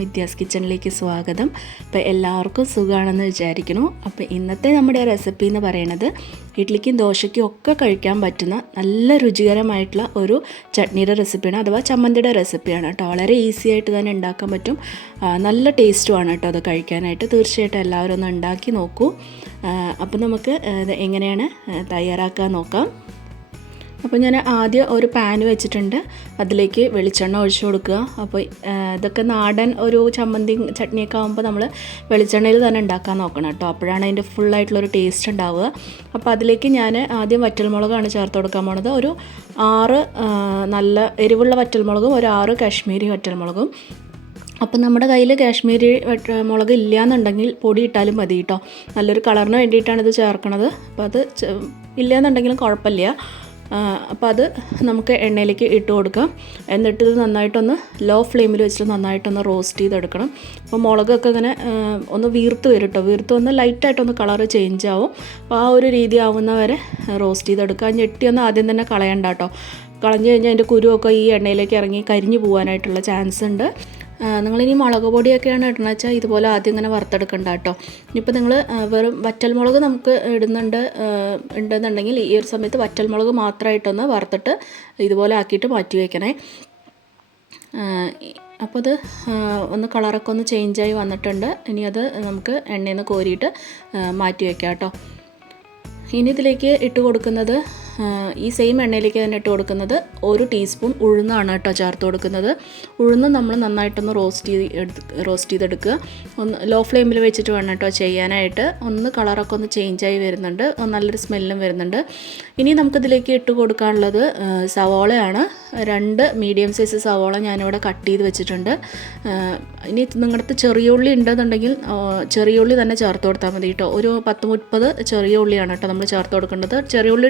വിദ്യാസ് കിച്ചണിലേക്ക് സ്വാഗതം. അപ്പോൾ എല്ലാവർക്കും സുഖമാണെന്ന് വിചാരിക്കുന്നു. അപ്പോൾ ഇന്നത്തെ നമ്മുടെ റെസിപ്പി എന്ന് പറയുന്നത് ഇഡ്ലിക്കും ദോശയ്ക്കും ഒക്കെ കഴിക്കാൻ പറ്റുന്ന നല്ല രുചികരമായിട്ടുള്ള ഒരു ചട്നിയുടെ റെസിപ്പിയാണ് അഥവാ ചമ്മന്തിയുടെ റെസിപ്പിയാണ് കേട്ടോ. വളരെ ഈസി ആയിട്ട് തന്നെ ഉണ്ടാക്കാൻ പറ്റും. നല്ല ടേസ്റ്റുമാണ് കേട്ടോ അത് കഴിക്കാനായിട്ട്. തീർച്ചയായിട്ടും എല്ലാവരും ഒന്ന് ഉണ്ടാക്കി നോക്കൂ. അപ്പോൾ നമുക്ക് എങ്ങനെയാണ് തയ്യാറാക്കാൻ നോക്കാം. അപ്പോൾ ഞാൻ ആദ്യം ഒരു പാൻ വെച്ചിട്ടുണ്ട്. അതിലേക്ക് വെളിച്ചെണ്ണ ഒഴിച്ചു കൊടുക്കുക. അപ്പോൾ ഇതൊക്കെ നാടൻ ഒരു ചമ്മന്തി ചട്നിയൊക്കെ ആകുമ്പോൾ നമ്മൾ വെളിച്ചെണ്ണയിൽ തന്നെ ഉണ്ടാക്കാൻ നോക്കണം കേട്ടോ. അപ്പോഴാണ് അതിന്റെ ഫുള്ളായിട്ടുള്ളൊരു ടേസ്റ്റ് ഉണ്ടാവുക. അപ്പോൾ അതിലേക്ക് ഞാൻ ആദ്യം വറ്റൽമുളകാണ് ചേർത്ത് കൊടുക്കാൻ പോണത്. ഒരു ആറ് നല്ല എരിവുള്ള വറ്റൽമുളകും ഒരു ആറ് കാശ്മീരി വറ്റൽമുളകും. അപ്പം നമ്മുടെ കയ്യിൽ കാശ്മീരി മുളക് ഇല്ല എന്നുണ്ടെങ്കിൽ പൊടി ഇട്ടാലും മതി കേട്ടോ. നല്ലൊരു കളറിന് വേണ്ടിയിട്ടാണ് ഇത് ചേർക്കണത്. അപ്പോൾ അത് ഇല്ല എന്നുണ്ടെങ്കിലും കുഴപ്പമില്ല. അപ്പോൾ അത് നമുക്ക് എണ്ണയിലേക്ക് ഇട്ട് കൊടുക്കാം. എന്നിട്ട് ഇത് നന്നായിട്ടൊന്ന് ലോ ഫ്ലെയിമിൽ വെച്ചിട്ട് നന്നായിട്ടൊന്ന് റോസ്റ്റ് ചെയ്തെടുക്കണം. അപ്പോൾ മുളകൊക്കെ ഇങ്ങനെ ഒന്ന് വീർത്ത് വരും കേട്ടോ വീർത്ത് വന്ന് ലൈറ്റായിട്ടൊന്ന് കളറ് ചേഞ്ച് ആവും. അപ്പോൾ ആ ഒരു രീതി ആവുന്ന വരെ റോസ്റ്റ് ചെയ്തെടുക്കുക. ഞെട്ടിയൊന്ന് ആദ്യം തന്നെ കളയണ്ട കേട്ടോ കളഞ്ഞു കഴിഞ്ഞാൽ അതിന്റെ കുരുവൊക്കെ ഈ എണ്ണയിലേക്ക് ഇറങ്ങി കരിഞ്ഞു പോകാനായിട്ടുള്ള ചാൻസ് ഉണ്ട്. നിങ്ങളിനി മുളക് പൊടിയൊക്കെയാണ് ഇടണമെന്ന് വെച്ചാൽ ഇതുപോലെ ആദ്യം ഇങ്ങനെ വറുത്തെടുക്കണ്ട കേട്ടോ. ഇനിയിപ്പോൾ നിങ്ങൾ വെറും വറ്റൽമുളക് നമുക്ക് ഇടുന്നുണ്ട് ഉണ്ടെന്നുണ്ടെങ്കിൽ ഈ ഒരു സമയത്ത് വറ്റൽമുളക് മാത്രമായിട്ടൊന്ന് വറുത്തിട്ട് ഇതുപോലെ ആക്കിയിട്ട് മാറ്റി വയ്ക്കണേ അപ്പോൾ അത് ഒന്ന് കളറൊക്കെ ഒന്ന് ചേഞ്ചായി വന്നിട്ടുണ്ട്. ഇനി അത് നമുക്ക് എണ്ണയിൽ നിന്ന് കോരിയിട്ട് മാറ്റി വയ്ക്കാം കേട്ടോ. ഇനി ഇതിലേക്ക് ഇട്ട് കൊടുക്കുന്നത് ഈ സെയിം എണ്ണയിലേക്ക് തന്നെ ഇട്ട് കൊടുക്കുന്നത് ഒരു ടീസ്പൂൺ ഉഴുന്നാണ് കേട്ടോ ചേർത്ത് കൊടുക്കുന്നത്. ഉഴുന്ന് നമ്മൾ നന്നായിട്ടൊന്ന് റോസ്റ്റ് ചെയ്ത് റോസ്റ്റ് ചെയ്തെടുക്കുക. ഒന്ന് ലോ ഫ്ലെയിമിൽ വെച്ചിട്ട് വേണം കേട്ടോ ചെയ്യാനായിട്ട്. ഒന്ന് കളറൊക്കെ ഒന്ന് ചേഞ്ചായി വരുന്നുണ്ട്. നല്ലൊരു സ്മെല്ലും വരുന്നുണ്ട്. ഇനി നമുക്കിതിലേക്ക് ഇട്ട് കൊടുക്കാനുള്ളത് സവോളയാണ്. രണ്ട് മീഡിയം സൈസ് സവോള ഞാനിവിടെ കട്ട് ചെയ്ത് വെച്ചിട്ടുണ്ട്. ഇനി നിങ്ങളുടെ അടുത്ത് ചെറിയ ഉള്ളി ഉണ്ടെന്നുണ്ടെങ്കിൽ ചെറിയ ഉള്ളി തന്നെ ചേർത്ത് കൊടുത്താൽ മതി കേട്ടോ. ഒരു പത്ത് മുപ്പത് ചെറിയ ഉള്ളിയാണ് കേട്ടോ നമ്മൾ ചേർത്ത് കൊടുക്കേണ്ടത്. ചെറിയ ഉള്ളി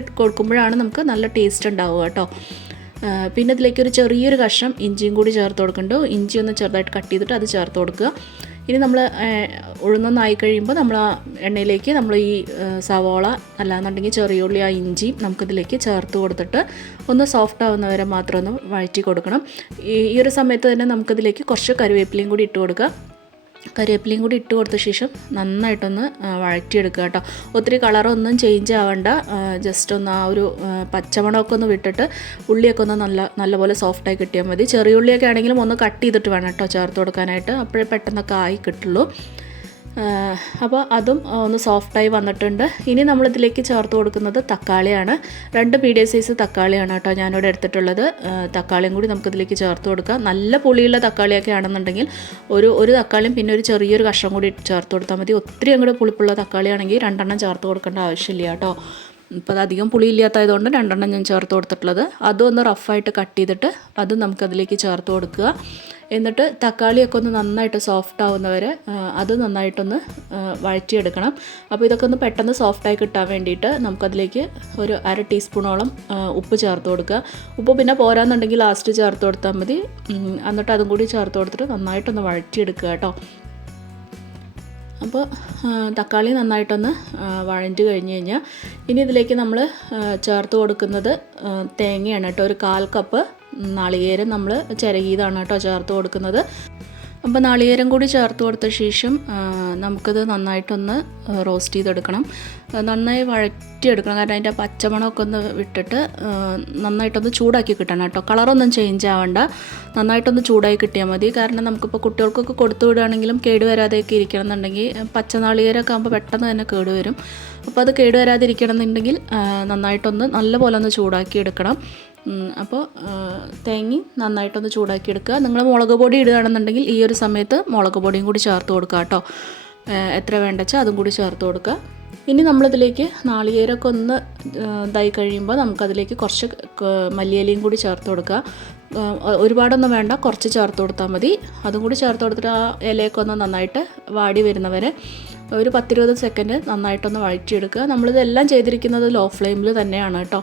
കൊടുക്കുമ്പോഴാണ് നമുക്ക് നല്ല ടേസ്റ്റ് ഉണ്ടാവുക കേട്ടോ. പിന്നെ ഇതിലേക്ക് ഒരു ചെറിയൊരു കഷ്ണം ഇഞ്ചിയും കൂടി ചേർത്ത് കൊടുക്കുന്നുണ്ട് ഇഞ്ചി ഒന്ന് ചെറുതായിട്ട് കട്ട് ചെയ്തിട്ട് അത് ചേർത്ത് കൊടുക്കുക. ഇനി നമ്മൾ ഉഴുന്നൊന്നായി കഴിയുമ്പോൾ നമ്മൾ ആ എണ്ണയിലേക്ക് നമ്മൾ ഈ സവോള അല്ലാന്നുണ്ടെങ്കിൽ ചെറിയ ഉള്ളി ആ ഇഞ്ചി നമുക്കിതിലേക്ക് ചേർത്ത് കൊടുത്തിട്ട് ഒന്ന് സോഫ്റ്റ് ആവുന്നവരെ മാത്രം ഒന്ന് വഴറ്റി കൊടുക്കണം. ഈ ഒരു സമയത്ത് തന്നെ നമുക്കിതിലേക്ക് കുറച്ച് കറിവേപ്പിലയും കൂടി ഇട്ട് കൊടുക്കുക. കറിവേപ്പിലയും കൂടി ഇട്ട് കൊടുത്ത ശേഷം നന്നായിട്ടൊന്ന് വഴറ്റിയെടുക്കുക കേട്ടോ. ഒത്തിരി കളറൊന്നും ചേഞ്ച് ആവണ്ട. ജസ്റ്റ് ഒന്ന് ആ ഒരു പച്ചമണമൊക്കെ ഒന്ന് വിട്ടിട്ട് ഉള്ളിയൊക്കെ ഒന്ന് നല്ല നല്ലപോലെ സോഫ്റ്റായി കിട്ടിയാൽ മതി. ചെറിയ ഉള്ളിയൊക്കെ ആണെങ്കിലും ഒന്ന് കട്ട് ചെയ്തിട്ട് വേണം കേട്ടോ ചേർത്ത് കൊടുക്കാനായിട്ട്. അപ്പോഴേ പെട്ടെന്നൊക്കെ ആയി കിട്ടുള്ളൂ. അപ്പോൾ അതും ഒന്ന് സോഫ്റ്റായി വന്നിട്ടുണ്ട്. ഇനി നമ്മളിതിലേക്ക് ചേർത്ത് കൊടുക്കുന്നത് തക്കാളിയാണ്. രണ്ട് മീഡിയം സൈസ് തക്കാളിയാണ് കേട്ടോ ഞാനിവിടെ എടുത്തിട്ടുള്ളത്. തക്കാളിയും കൂടി നമുക്കിതിലേക്ക് ചേർത്ത് കൊടുക്കാം. നല്ല പുളിയുള്ള തക്കാളിയൊക്കെ ആണെന്നുണ്ടെങ്കിൽ ഒരു ഒരു തക്കാളിയും പിന്നെ ഒരു ചെറിയൊരു കഷ്ണം കൂടി ചേർത്ത് കൊടുത്താൽ മതി. ഒത്തിരി അങ്ങോട്ട് പുളിപ്പുള്ള തക്കാളിയാണെങ്കിൽ രണ്ടെണ്ണം ചേർത്ത് കൊടുക്കേണ്ട ആവശ്യമില്ല കേട്ടോ. ഇപ്പോൾ അത് അധികം പുളി ഇല്ലാത്തതുകൊണ്ട് രണ്ടെണ്ണം ഞാൻ ചേർത്ത് കൊടുത്തിട്ടുള്ളത്. അതും ഒന്ന് റഫായിട്ട് കട്ട് ചെയ്തിട്ട് അതും നമുക്കതിലേക്ക് ചേർത്ത് കൊടുക്കുക. എന്നിട്ട് തക്കാളിയൊക്കെ ഒന്ന് നന്നായിട്ട് സോഫ്റ്റ് ആവുന്നവരെ അത് നന്നായിട്ടൊന്ന് വഴറ്റിയെടുക്കണം. അപ്പോൾ ഇതൊക്കെ ഒന്ന് പെട്ടെന്ന് സോഫ്റ്റായി കിട്ടാൻ വേണ്ടിയിട്ട് നമുക്കതിലേക്ക് ഒരു അര ടീസ്പൂണോളം ഉപ്പ് ചേർത്ത് കൊടുക്കുക. ഉപ്പ് പിന്നെ പോരാന്നുണ്ടെങ്കിൽ ലാസ്റ്റ് ചേർത്ത് കൊടുത്താൽ മതി. എന്നിട്ട് അതും കൂടി ചേർത്ത് കൊടുത്തിട്ട് നന്നായിട്ടൊന്ന് വഴറ്റിയെടുക്കുക കേട്ടോ. അപ്പോൾ തക്കാളി നന്നായിട്ടൊന്ന് വഴഞ്ഞു കഴിഞ്ഞ് കഴിഞ്ഞാൽ ഇനി ഇതിലേക്ക് നമ്മൾ ചേർത്ത് കൊടുക്കുന്നത് തേങ്ങയാണ് കേട്ടോ. ഒരു കാൽ കപ്പ് നാളികേരം നമ്മൾ ചിരകിയതാണ് കേട്ടോ ചേർത്ത് കൊടുക്കുന്നത്. അപ്പോൾ നാളികേരം കൂടി ചേർത്ത് കൊടുത്ത ശേഷം നമുക്കത് നന്നായിട്ടൊന്ന് റോസ്റ്റ് ചെയ്തെടുക്കണം. നന്നായി വഴറ്റിയെടുക്കണം. കാരണം അതിന്റെ പച്ചമണമൊക്കെ ഒന്ന് വിട്ടിട്ട് നന്നായിട്ടൊന്ന് ചൂടാക്കി കിട്ടണം കേട്ടോ. കളറൊന്നും ചേഞ്ച് ആവണ്ട. നന്നായിട്ടൊന്ന് ചൂടായി കിട്ടിയാൽ മതി. കാരണം നമുക്കിപ്പോൾ കുട്ടികൾക്കൊക്കെ കൊടുത്തു വിടുകയാണെങ്കിലും കേട് വരാതെയൊക്കെ ഇരിക്കണം എന്നുണ്ടെങ്കിൽ പച്ച നാളികേരമൊക്കെ ആകുമ്പോൾ പെട്ടെന്ന് തന്നെ കേട് വരും. അപ്പോൾ അത് കേട് വരാതിരിക്കണം എന്നുണ്ടെങ്കിൽ നന്നായിട്ടൊന്ന് നല്ലപോലെ ഒന്ന് ചൂടാക്കി എടുക്കണം. അപ്പോൾ തേങ്ങി നന്നായിട്ടൊന്ന് ചൂടാക്കി എടുക്കുക നിങ്ങൾ മുളക് പൊടി ഇടുകയാണെന്നുണ്ടെങ്കിൽ ഈ ഒരു സമയത്ത് മുളക് പൊടിയും കൂടി ചേർത്ത് കൊടുക്കുക കേട്ടോ. എത്ര വേണ്ടച്ചാൽ അതും കൂടി ചേർത്ത് കൊടുക്കുക. ഇനി നമ്മളിതിലേക്ക് നാളികേരമൊക്കെ ഒന്ന് ഇതായി കഴിയുമ്പോൾ നമുക്കതിലേക്ക് കുറച്ച് മല്ലിയലയും കൂടി ചേർത്ത് കൊടുക്കുക. ഒരുപാടൊന്നും വേണ്ട കുറച്ച് ചേർത്ത് കൊടുത്താൽ മതി. അതും കൂടി ചേർത്ത് കൊടുത്തിട്ട് ആ ഇലയൊക്കെ ഒന്ന് നന്നായിട്ട് വാടി വരുന്നവരെ ഒരു പത്തിരുപത് സെക്കൻഡ് നന്നായിട്ടൊന്ന് വഴറ്റിയെടുക്കുക. നമ്മളിതെല്ലാം ചെയ്തിരിക്കുന്നത് ലോ ഫ്ലെയിമിൽ തന്നെയാണ് കേട്ടോ.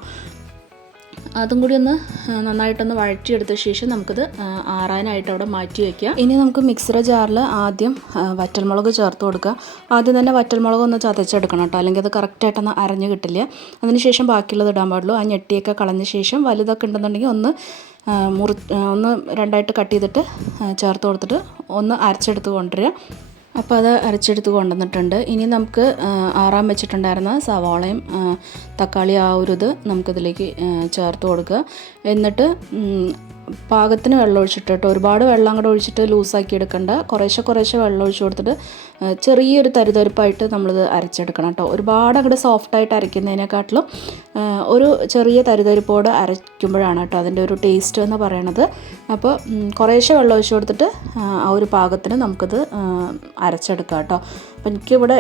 അതും കൂടി ഒന്ന് നന്നായിട്ടൊന്ന് വഴറ്റിയെടുത്ത ശേഷം നമുക്കിത് ആറാനായിട്ട് അവിടെ മാറ്റി വയ്ക്കുക ഇനി നമുക്ക് മിക്സറ ജാറിൽ ആദ്യം വറ്റൽമുളക് ചേർത്ത് കൊടുക്കുക. ആദ്യം തന്നെ വറ്റൽമുളക് ഒന്ന് ചതച്ചെടുക്കണം കേട്ടോ. അല്ലെങ്കിൽ അത് കറക്റ്റായിട്ടൊന്ന് അരഞ്ഞ് കിട്ടില്ല. അതിനുശേഷം ബാക്കിയുള്ളത് ഇടാൻ പാടുള്ളൂ. ആ ഞെട്ടിയൊക്കെ കളഞ്ഞ ശേഷം വലുതൊക്കെ ഉണ്ടെന്നുണ്ടെങ്കിൽ ഒന്ന് മുറി ഒന്ന് രണ്ടായിട്ട് കട്ട് ചെയ്തിട്ട് ചേർത്ത് കൊടുത്തിട്ട് ഒന്ന് അരച്ചെടുത്ത് കൊണ്ടുവരിക. അപ്പോൾ അത് അരച്ചെടുത്ത് കൊണ്ടുവന്നിട്ടുണ്ട്. ഇനി നമുക്ക് ആറാൻ വെച്ചിട്ടുണ്ടായിരുന്ന സവാളയും തക്കാളി ആ ഒരു ഇത് നമുക്കിതിലേക്ക് ചേർത്ത് കൊടുക്കുക. എന്നിട്ട് പാകത്തിന് വെള്ളം ഒഴിച്ചിട്ട് കേട്ടോ. ഒരുപാട് വെള്ളം അങ്ങോട്ട് ഒഴിച്ചിട്ട് ലൂസാക്കി എടുക്കണ്ട. കുറേശ്ശെ കുറേശ്ശെ വെള്ളം ഒഴിച്ച് കൊടുത്തിട്ട് ചെറിയൊരു തരിതരിപ്പായിട്ട് നമ്മളിത് അരച്ചെടുക്കണം കേട്ടോ. ഒരുപാട് അങ്ങോട്ട് സോഫ്റ്റായിട്ട് അരയ്ക്കുന്നതിനെക്കാട്ടിലും ഒരു ചെറിയ തരിതരിപ്പോട് അരയ്ക്കുമ്പോഴാണ് കേട്ടോ അതിന്റെ ഒരു ടേസ്റ്റ് എന്ന് പറയണത്. അപ്പോൾ കുറേശ്ശെ വെള്ളം ഒഴിച്ച് കൊടുത്തിട്ട് ആ, ഒരു പാകത്തിന് നമുക്കിത് അരച്ചെടുക്കാം കേട്ടോ. അപ്പം എനിക്കിവിടെ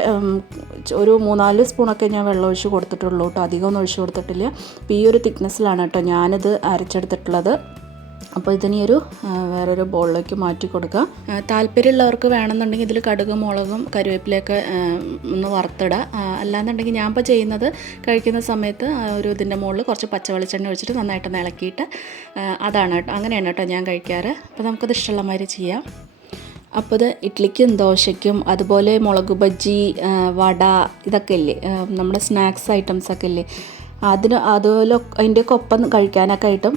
ഒരു മൂന്നാൽ സ്പൂണൊക്കെ ഞാൻ വെള്ളം ഒഴിച്ച് കൊടുത്തിട്ടുള്ളൂ കേട്ടോ. അധികമൊന്നും ഒഴിച്ച് കൊടുത്തിട്ടില്ല. അപ്പോൾ ഈ ഒരു തിക്നെസ്സിലാണ് കേട്ടോ ഞാനിത് അരച്ചെടുത്തിട്ടുള്ളത്. അപ്പോൾ ഇതിനി ഒരു വേറൊരു ബോളിലേക്ക് മാറ്റി കൊടുക്കുക താല്പര്യമുള്ളവർക്ക് വേണമെന്നുണ്ടെങ്കിൽ ഇതിൽ കടുക് മുളകും കരുവേപ്പിലയൊക്കെ ഒന്ന് വറുത്തിടുക അല്ലാന്നുണ്ടെങ്കിൽ ഞാൻ ഇപ്പോൾ ചെയ്യുന്നത് കഴിക്കുന്ന സമയത്ത് ഒരു ഇതിന്റെ മുകളിൽ കുറച്ച് പച്ച വെളിച്ചെണ്ണ ഒഴിച്ചിട്ട് നന്നായിട്ട് ഇളക്കിയിട്ട് അതാണ് കേട്ടോ. അങ്ങനെയാണ് കേട്ടോ ഞാൻ കഴിക്കാറ്. അപ്പോൾ നമുക്കത് ഇഷ്ടമുള്ള മാതിരി ചെയ്യാം. അപ്പോൾ ഇത് ഇഡ്ലിക്കും ദോശയ്ക്കും അതുപോലെ മുളക് ബജ്ജി വട ഇതൊക്കെ ഇല്ലേ? നമ്മുടെ സ്നാക്സ് ഐറ്റംസ് ഒക്കെ ഇല്ലേ? അതിന് അതുപോലെ അതിന്റെയൊക്കെ ഒപ്പം കഴിക്കാനൊക്കെ ആയിട്ടും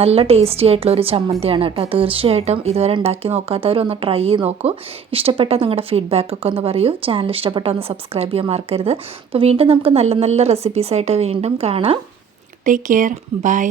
നല്ല ടേസ്റ്റി ആയിട്ടുള്ള ഒരു ചമ്മന്തിയാണ് കേട്ടോ. തീർച്ചയായിട്ടും ഇതുവരെ ഉണ്ടാക്കി നോക്കാത്തവരൊന്ന് ട്രൈ ചെയ്ത് നോക്കൂ. ഇഷ്ടപ്പെട്ട നിങ്ങളുടെ ഫീഡ്ബാക്കൊക്കെ ഒന്ന് പറയൂ. ചാനൽ ഇഷ്ടപ്പെട്ട ഒന്ന് സബ്സ്ക്രൈബ് ചെയ്യാൻ മറക്കരുത്. അപ്പോൾ വീണ്ടും നമുക്ക് നല്ല നല്ല റെസിപ്പീസായിട്ട് വീണ്ടും കാണാം. Take care bye